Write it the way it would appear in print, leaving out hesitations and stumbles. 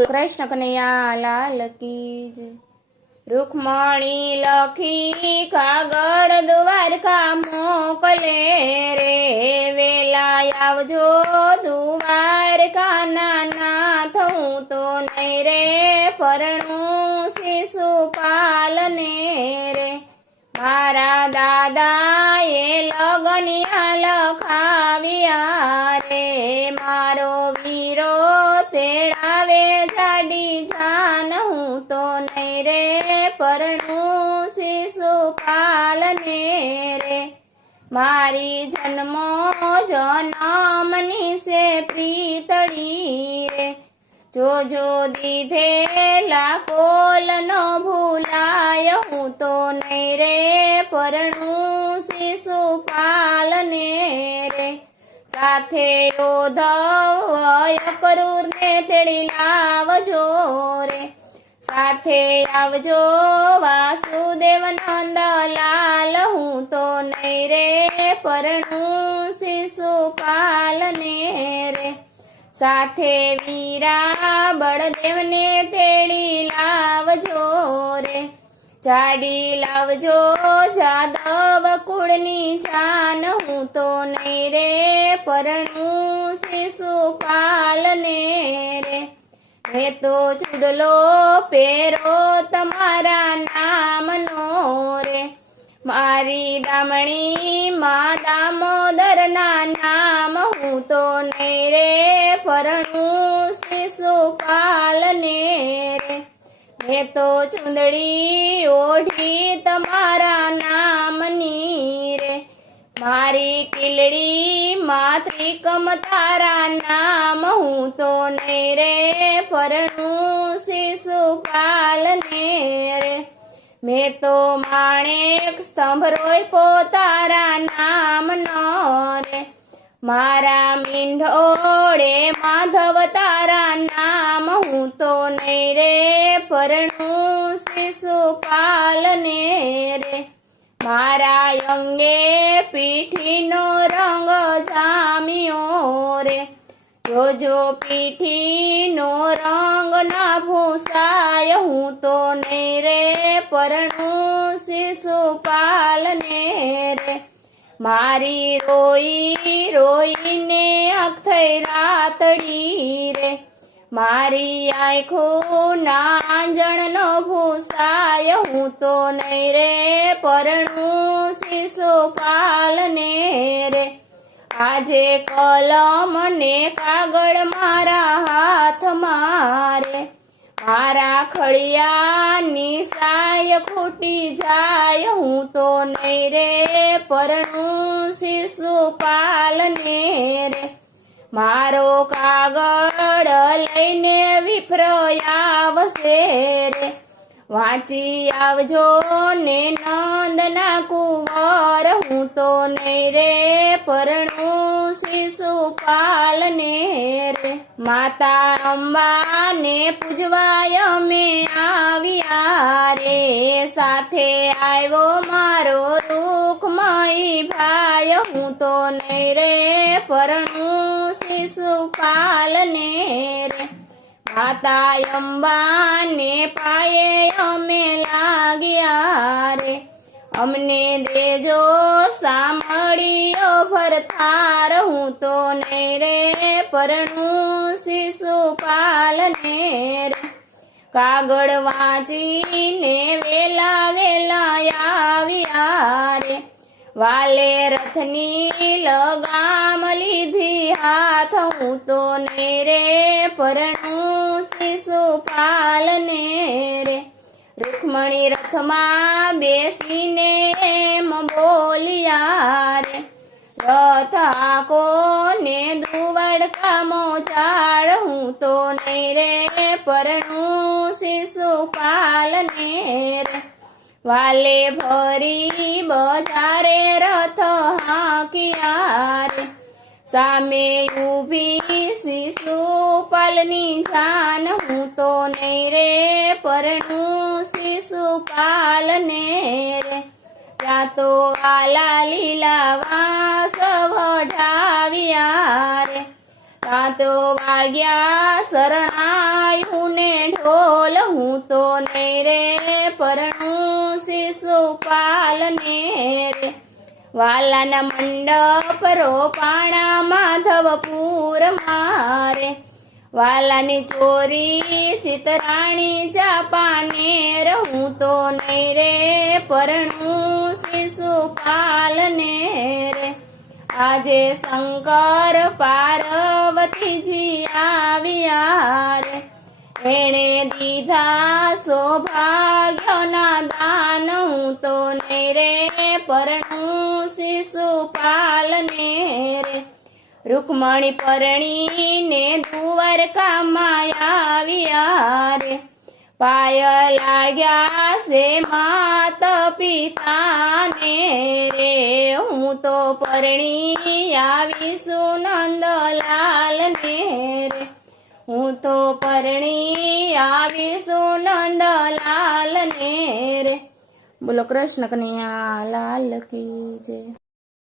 कृष्ण कन्हैया लाल की जय। रुक्मणी लखी कागड़ द्वारका मोकले रे, वेला आवजो द्वारका नाथ हूँ तो नहीं रे, परણું शिशुपाल ने रे। मारा दादा ये लगनिया लखाविया रे, मारो वीरो तेड़ावे जाडी जान हूँ तो नहीं रे, परણું शिशुपाल ने रे। मारी जन्मो जनमनी से प्रीतड़ी रे, जो जो दीधेला कोल न भूलाय हूँ तो नहीं रे, परણું शिशुपाल ने रे। साथे योधव क्रूर ने तेड़ी लावजो रे, साथे आवजो वासुदेव नंद लाल हूँ तो नहीं रे, परણું शिशुपाल ने रे। साथे वीरा बड़देव ने तेड़ी लावजो रे, जाडी लावजो जादव कुळनी जान हूँ तो नहीं रे, परणું शिशुपाल ने रे। मैं तो चुडलो पेरो तमारा नाम नो रे, मारी दामणी माँ दामोदर ना नाम हूँ तो नहीं रे, परणुં शिशुपाल ने रे। मैं तो चुंदड़ी ओढ़ी तमारा नाम नी रे, मारी किलड़ी मातृकम तारा नाम हूँ तो नहीं रे, परणुं शिशुपाल ने रे। मैं तो माणेक स्तंभ रोप्यो तारा नाम नो रे, मारा मींढोड़े माधव तारा नाम हूँ तो नहीं रे, परणुं शिशुपाल ने रे। मारा अंगे पीठीनो रंग जामियो रे, जो जो पीठीनो रंग ना भूसाय हूँ तो नहीं रे, परणुं शिशुपाल ने रे। मारी रोई रोई ने आँख थई रातड़ी रे, मारी आँखों ना आंजण नो भूसाय हूँ तो नहीं रे, परणुं शिशुपाल ने रे। आजे कलम ने कागड़ मारा हाथ मारे, मारा खड़िया निसाय खूटी जाय हूँ तो नहीं रे, परणुं शिशुपाल ने रे। मारो कागड़ लईने विप्र आवशे रे, वाँची आवजो ने नंदना कुंवर हूँ तो नहीं रे, परणुं शिशुपाल ने रे। माता अंबा ने पूजवाय में आविया रे, साथे आव्यो मारो रुक्मणी भाई हूँ तो नहीं रे, परणुं शिशुपाल ने रे। माता अंबा ने पाये अमे लाग्या रे, अमने देजो सामड़ियो भरथार हूँ तो नहीं रे, परणुं शिशुपाल ने रे। कागड़ वाँची ने वेला वेला आविया रे, वाले रथनी लगाम लीधी हाथ हूँ तो नहीं रे, परणुं शिशुपाल ने रे। रुक्मणी रथमा बेसीने एम बोलिया रे, रथ आको ने दुवड़का मोचाड़ हूँ तो नहीं रे, परणुं शिशुपाल ने रे। वाले भरी बजारे रथ हाकिया रे, सामे ऊभी शिशुपालनी जान हूँ तो नहीं रे, परणुं शिशुपाल ने रे। त्या तो आला लीला वास वढाविया रे, ત્યાં તો વાગ્યા શરણાયું તો નહીં રે પરણું શિશુપાલ ને રે વાલાના મંડપ રોપાણા માધવપુર મારે વાલાની ચોરી ચિતરાણી ચાપાને હું તો નહીં રે પરણું શિશુપાલ ને રે આજે શંકર પાર્વતીજી આવ્યા રે એણે દીધા સૌભાગ્યના દાન હું તો નહીં રે પરણું શિશુપાલ ને રે રૂકમણી પરણીને દ્વારકામાં આવ્યા રે પાય લાગ્યા છે માત પિતાને રે હું તો પરણી આવીશું નંદલાલ ને રે હું તો પરણી આવીશું નંદલાલ ને રે બોલો કૃષ્ણ કનૈયા લાલ કી જય।